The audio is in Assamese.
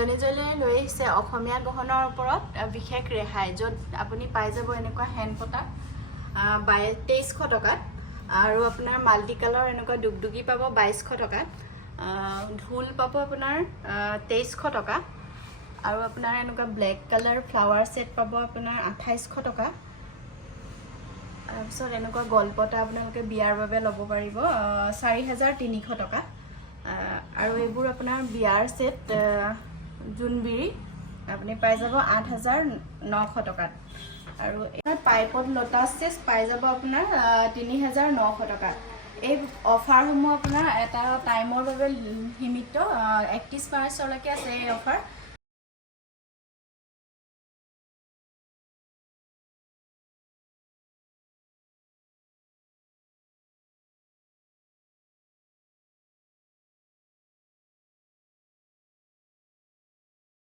জনী লৈ আহিছে অসমীয়া গহনাৰ ওপৰত বিশেষ ৰেহাই, য'ত আপুনি পাই যাব এনেকুৱা হেণ্ড পতা 2300 টকাত, আৰু আপোনাৰ মাল্টি কালাৰ এনেকুৱা দুগদুগী পাব 2200 টকাত, ঢোল পাব আপোনাৰ 2300 টকা, আৰু আপোনাৰ এনেকুৱা ব্লেক কালাৰ ফ্লাৱাৰ ছেট পাব আপোনাৰ 2800 টকা। তাৰপিছত এনেকুৱা গলপতা আপোনালোকে বিয়াৰ বাবে ল'ব পাৰিব 4300 টকা, আৰু এইবোৰ আপোনাৰ বিয়াৰ ছেট জোনবিৰি আপুনি পাই যাব 8900 টকাত, আৰু পাইপত লটাছ ছেট পাই যাব আপোনাৰ 3900 টকাত। এই অফাৰসমূহ আপোনাৰ এটা টাইমৰ বাবে সীমিত, 31 মাৰ্চলৈকে আছে এই অফাৰ।